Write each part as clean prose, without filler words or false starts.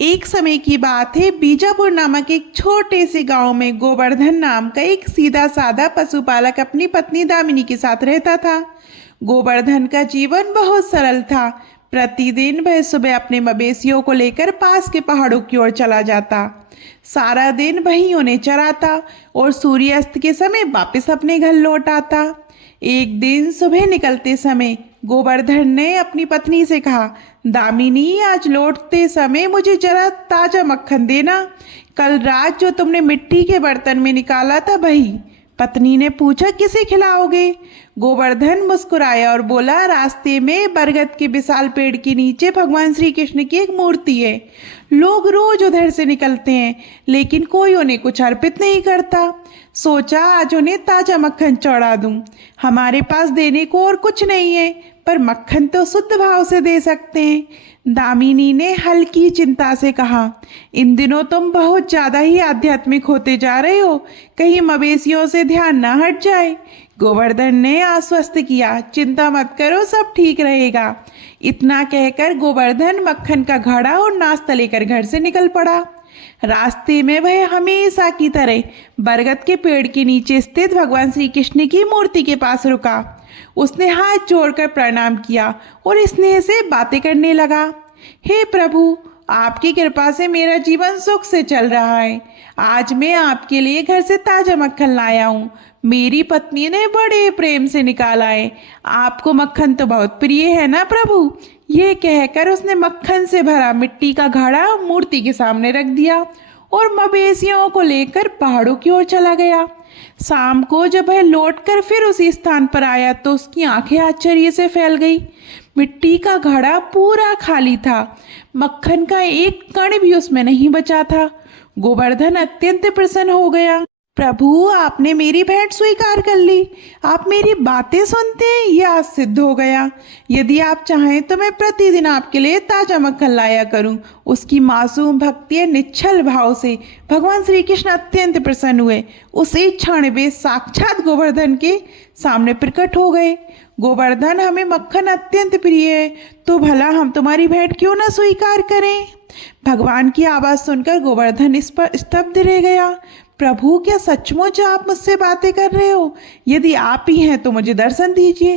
एक समय की बात है, बीजापुर नामक एक छोटे से गांव में गोवर्धन नाम का एक सीधा साधा पशुपालक अपनी पत्नी दामिनी के साथ रहता था। गोवर्धन का जीवन बहुत सरल था। प्रतिदिन वह सुबह अपने मवेशियों को लेकर पास के पहाड़ों की ओर चला जाता। सारा दिन वहीं उन्हें चराता और सूर्यास्त के समय वापस अपने घर लौट आता। एक दिन सुबह निकलते समय गोवर्धन ने अपनी पत्नी से कहा, दामिनी, आज लौटते समय मुझे जरा ताजा मक्खन देना। कल रात जो तुमने मिट्टी के बर्तन में निकाला था वही। पत्नी ने पूछा, किसे खिलाओगे? गोवर्धन मुस्कुराया और बोला, रास्ते में बरगद के विशाल पेड़ के नीचे भगवान श्री कृष्ण की एक मूर्ति है। लोग रोज उधर से निकलते हैं, लेकिन कोई उन्हें कुछ अर्पित नहीं करता। सोचा आज उन्हें ताजा मक्खन चढ़ा दूं। हमारे पास देने को और कुछ नहीं है, पर मक्खन तो शुद्ध भाव से दे सकते हैं। दामिनी ने हल्की चिंता से कहा, इन दिनों तुम बहुत ज्यादा ही आध्यात्मिक होते जा रहे हो, कहीं मवेशियों से ध्यान ना हट जाए। गोवर्धन ने आश्वस्त किया, चिंता मत करो, सब ठीक रहेगा। इतना कहकर गोवर्धन मक्खन का घड़ा और नाश्ता लेकर घर से निकल पड़ा। रास्ते में वह हमेशा की तरह बरगद के पेड़ के नीचे स्थित भगवान श्री कृष्ण की मूर्ति के पास रुका। उसने हाथ जोड़कर प्रणाम किया और स्नेह से बातें करने लगा। हे प्रभु, आपकी कृपा से मेरा जीवन सुख से चल रहा है। आज मैं आपके लिए घर से ताजा मक्खन लाया हूँ। मेरी पत्नी ने बड़े प्रेम से निकाला है। आपको मक्खन तो बहुत प्रिय है ना प्रभु? ये कहकर उसने मक्खन से भरा मिट्टी का घड़ा मूर्ति के सामने रख दिया और मवेशियों को लेकर पहाड़ों की ओर चला गया। शाम को जब वह लौटकर फिर उसी स्थान पर आया तो उसकी आंखें आश्चर्य से फैल गई। मिट्टी का घड़ा पूरा खाली था। मक्खन का एक कण भी उसमें नहीं बचा था। गोवर्धन अत्यंत प्रसन्न हो गया। प्रभु, आपने मेरी भेंट स्वीकार कर ली। आप मेरी बातें सुनते हैं, यह आज सिद्ध हो गया। यदि आप चाहें तो मैं प्रतिदिन आपके लिए ताजा मक्खन लाया करूं। उसकी मासूम भक्ति और निश्चल भाव से भगवान श्री कृष्ण अत्यंत प्रसन्न हुए। उसी क्षण वे साक्षात गोवर्धन के सामने प्रकट हो गए। गोवर्धन, हमें मक्खन अत्यंत प्रिय है, तो भला हम तुम्हारी भेंट क्यों न स्वीकार करें? भगवान की आवाज सुनकर गोवर्धन इस पर स्तब्ध रह गया। प्रभु, क्या सचमुच आप मुझसे बातें कर रहे हो? यदि आप ही हैं तो मुझे दर्शन दीजिए।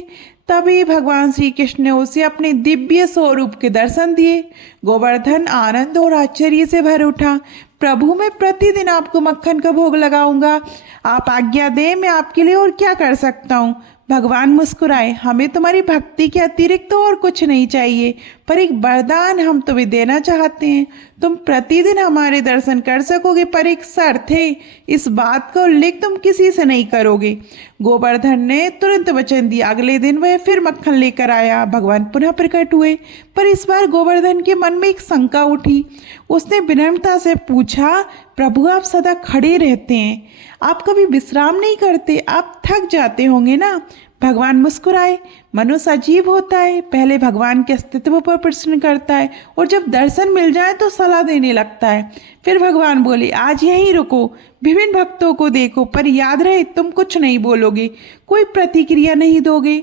तभी भगवान श्री कृष्ण ने उसे अपने दिव्य स्वरूप के दर्शन दिए। गोवर्धन आनंद और आश्चर्य से भर उठा। प्रभु, मैं प्रतिदिन आपको मक्खन का भोग लगाऊंगा। आप आज्ञा दें, मैं आपके लिए और क्या कर सकता हूँ? भगवान मुस्कुराए, हमें तुम्हारी भक्ति के अतिरिक्त तो और कुछ नहीं चाहिए, पर एक वरदान हम तुम्हें देना चाहते हैं। तुम प्रतिदिन हमारे दर्शन कर सकोगे, पर एक शर्त है, इस बात का उल्लेख तुम किसी से नहीं करोगे। गोवर्धन ने तुरंत वचन दिया। अगले दिन वह फिर मक्खन लेकर आया। भगवान पुनः प्रकट हुए, पर इस बार गोवर्धन के मन में एक शंका उठी। उसने विनम्रता से पूछा, प्रभु, आप सदा खड़े रहते हैं, आप कभी विश्राम नहीं करते, आप थक जाते होंगे ना? भगवान मुस्कुराए। मनुष्य अजीब होता है, पहले भगवान के अस्तित्व पर प्रश्न करता है और जब दर्शन मिल जाए तो सलाह देने लगता है। फिर भगवान बोले, आज यहीं रुको, विभिन्न भक्तों को देखो, पर याद रहे तुम कुछ नहीं बोलोगे, कोई प्रतिक्रिया नहीं दोगे।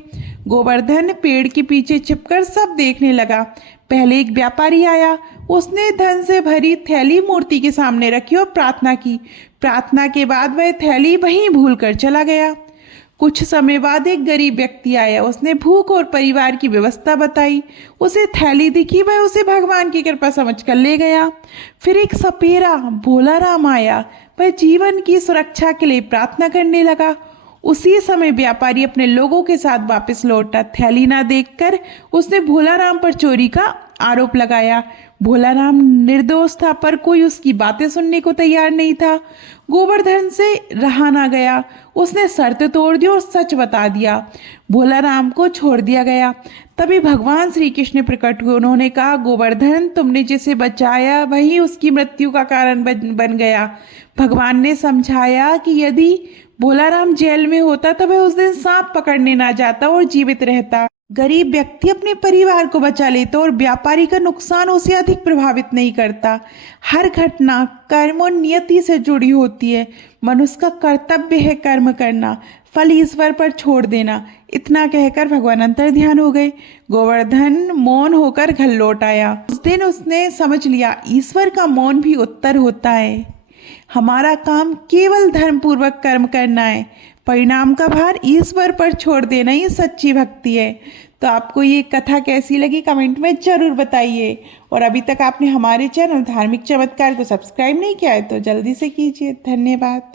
गोवर्धन पेड़ के पीछे छिपकर सब देखने लगा। पहले एक व्यापारी आया। उसने धन से भरी थैली मूर्ति के सामने रखी और प्रार्थना की। प्रार्थना के बाद वह थैली वहीं भूलकर चला गया। कुछ समय बाद एक गरीब व्यक्ति आया। उसने भूख और परिवार की व्यवस्था बताई। उसे थैली दिखी, वह उसे भगवान की कृपा समझकर ले गया। फिर एक सपेरा भोला राम आया। वह जीवन की सुरक्षा के लिए प्रार्थना करने लगा। उसी समय व्यापारी अपने लोगों के साथ वापस लौटा। थैली ना देखकर उसने भोला राम पर चोरी का आरोप लगाया। भोला राम निर्दोष था, पर कोई उसकी बातें सुनने को तैयार नहीं था। गोवर्धन से रहा ना गया। उसने शर्त तोड़ दी और सच बता दिया। भोला राम को छोड़ दिया गया। तभी भगवान श्री कृष्ण प्रकट हुए। उन्होंने कहा, गोवर्धन, तुमने जिसे बचाया वही उसकी मृत्यु का कारण बन गया। भगवान ने समझाया कि यदि भोला राम जेल में होता तो वह उस दिन सांप पकड़ने ना जाता और जीवित रहता। गरीब व्यक्ति अपने परिवार को बचा लेता और व्यापारी का नुकसान उसे अधिक प्रभावित नहीं करता। हर घटना कर्म और नियति से जुड़ी होती है। मनुष्य का कर्तव्य है कर्म करना, फल ईश्वर पर छोड़ देना। इतना कहकर भगवान अंतर ध्यान हो गए। गोवर्धन मौन होकर घर लौट आया। उस दिन उसने समझ लिया ईश्वर का मौन भी उत्तर होता है। हमारा काम केवल धर्म पूर्वक कर्म करना है, परिणाम का भार ईश्वर पर छोड़ देना ही सच्ची भक्ति है। तो आपको ये कथा कैसी लगी कमेंट में ज़रूर बताइए। और अभी तक आपने हमारे चैनल धार्मिक चमत्कार को सब्सक्राइब नहीं किया है तो जल्दी से कीजिए। धन्यवाद।